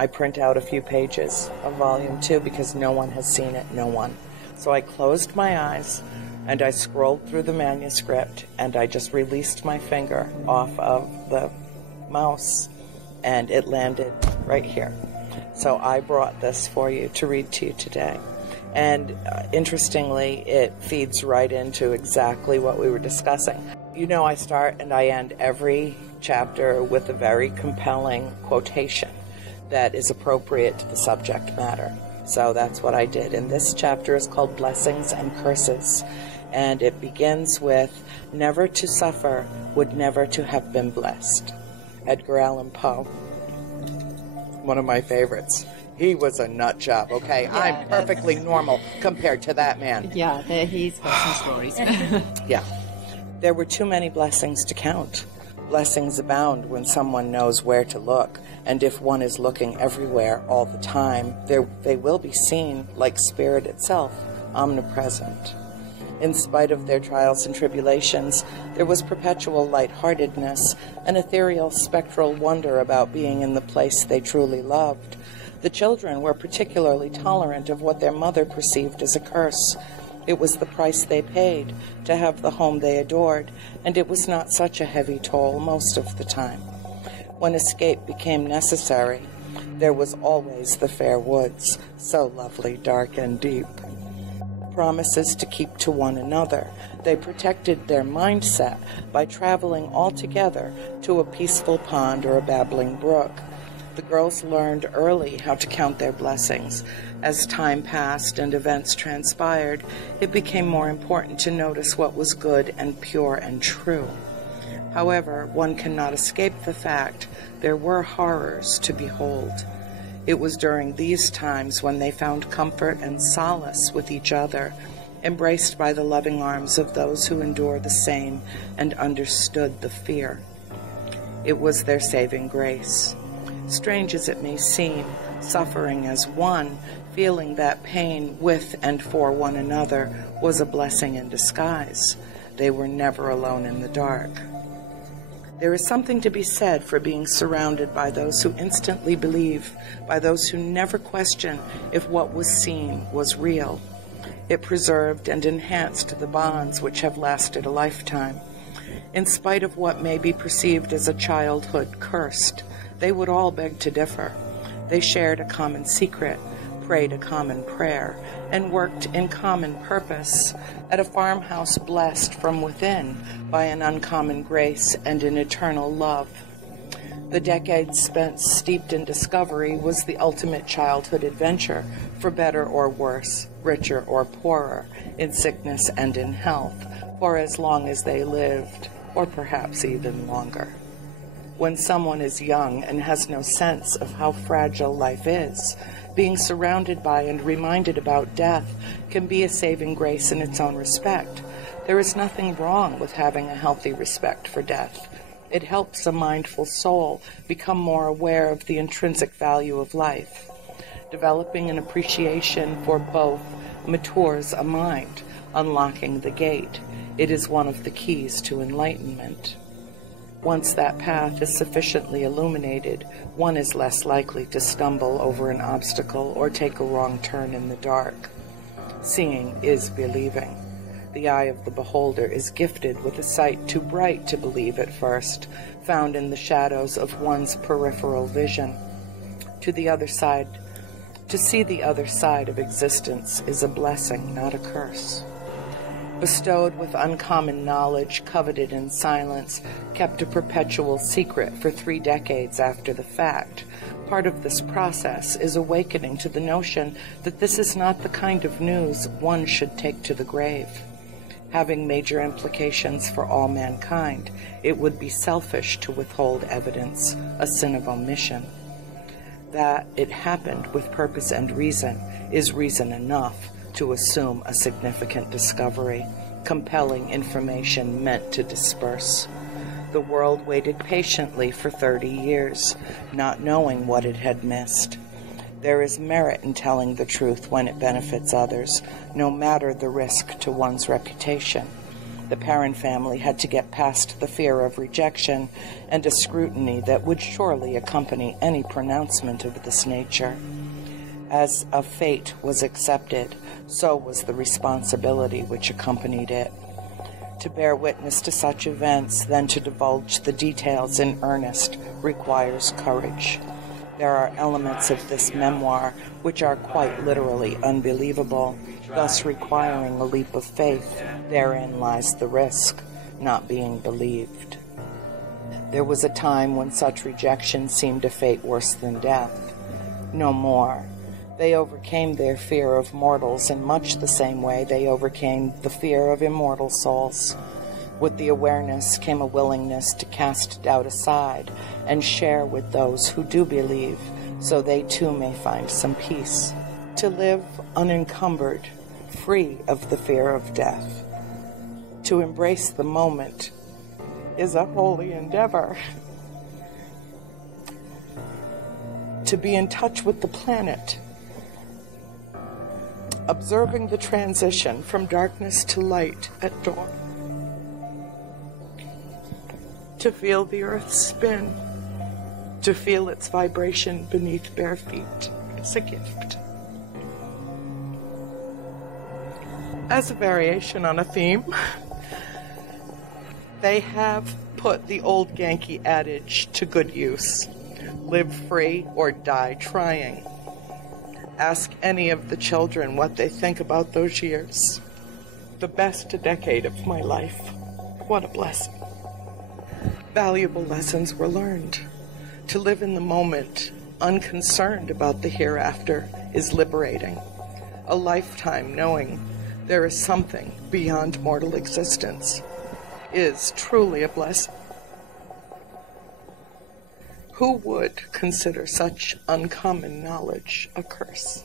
I print out a few pages of volume 2 because no one has seen it, no one. So I closed my eyes and I scrolled through the manuscript and I just released my finger off of the mouse and it landed right here. So I brought this for you to read to you today. And interestingly, it feeds right into exactly what we were discussing. You know, I start and I end every chapter with a very compelling quotation that is appropriate to the subject matter. So that's what I did. And this chapter is called Blessings and Curses. And it begins with, "Never to suffer would never to have been blessed." Edgar Allan Poe. One of my favorites. He was a nut job, okay? Yeah, I'm perfectly normal compared to that man. Yeah, he's got some stories. Yeah. There were too many blessings to count. Blessings abound when someone knows where to look, and if one is looking everywhere all the time, they will be seen like spirit itself, omnipresent. In spite of their trials and tribulations, there was perpetual lightheartedness, an ethereal spectral wonder about being in the place they truly loved. The children were particularly tolerant of what their mother perceived as a curse. It was the price they paid to have the home they adored, and it was not such a heavy toll most of the time. When escape became necessary, there was always the fair woods, so lovely, dark, and deep. Promises to keep to one another. They protected their mindset by traveling all together to a peaceful pond or a babbling brook. The girls learned early how to count their blessings. As time passed and events transpired, it became more important to notice what was good and pure and true. However, one cannot escape the fact there were horrors to behold. It was during these times when they found comfort and solace with each other, embraced by the loving arms of those who endure the same and understood the fear. It was their saving grace. Strange as it may seem, suffering as one, feeling that pain with and for one another was a blessing in disguise. They were never alone in the dark. There is something to be said for being surrounded by those who instantly believe, by those who never question if what was seen was real. It preserved and enhanced the bonds which have lasted a lifetime. In spite of what may be perceived as a childhood cursed, they would all beg to differ. They shared a common secret, prayed a common prayer, and worked in common purpose at a farmhouse blessed from within by an uncommon grace and an eternal love. The decades spent steeped in discovery was the ultimate childhood adventure, for better or worse, richer or poorer, in sickness and in health, for as long as they lived, or perhaps even longer. When someone is young and has no sense of how fragile life is, being surrounded by and reminded about death can be a saving grace in its own respect. There is nothing wrong with having a healthy respect for death. It helps a mindful soul become more aware of the intrinsic value of life. Developing an appreciation for both matures a mind, unlocking the gate. It is one of the keys to enlightenment. Once that path is sufficiently illuminated, one is less likely to stumble over an obstacle or take a wrong turn in the dark. Seeing is believing. The eye of the beholder is gifted with a sight too bright to believe at first, found in the shadows of one's peripheral vision. To see the other side of existence is a blessing, not a curse. Bestowed with uncommon knowledge, coveted in silence, kept a perpetual secret for 3 decades after the fact. Part of this process is awakening to the notion that this is not the kind of news one should take to the grave. Having major implications for all mankind, it would be selfish to withhold evidence, a sin of omission. That it happened with purpose and reason is reason enough to assume a significant discovery, compelling information meant to disperse. The world waited patiently for 30 years, not knowing what it had missed. There is merit in telling the truth when it benefits others, no matter the risk to one's reputation. The Perrin family had to get past the fear of rejection and a scrutiny that would surely accompany any pronouncement of this nature. As a fate was accepted, so was the responsibility which accompanied it. To bear witness to such events, then to divulge the details in earnest, requires courage. There are elements of this memoir which are quite literally unbelievable, thus requiring a leap of faith. Therein lies the risk, not being believed. There was a time when such rejection seemed a fate worse than death. No more. They overcame their fear of mortals in much the same way they overcame the fear of immortal souls. With the awareness came a willingness to cast doubt aside and share with those who do believe, so they too may find some peace. To live unencumbered, free of the fear of death. To embrace the moment is a holy endeavor. To be in touch with the planet, observing the transition from darkness to light at dawn. To feel the earth spin, to feel its vibration beneath bare feet is a gift. As a variation on a theme, they have put the old Yankee adage to good use: live free or die trying. Ask any of the children what they think about those years. The best decade of my life. What a blessing. Valuable lessons were learned. To live in the moment, unconcerned about the hereafter, is liberating. A lifetime knowing there is something beyond mortal existence is truly a blessing. Who would consider such uncommon knowledge a curse?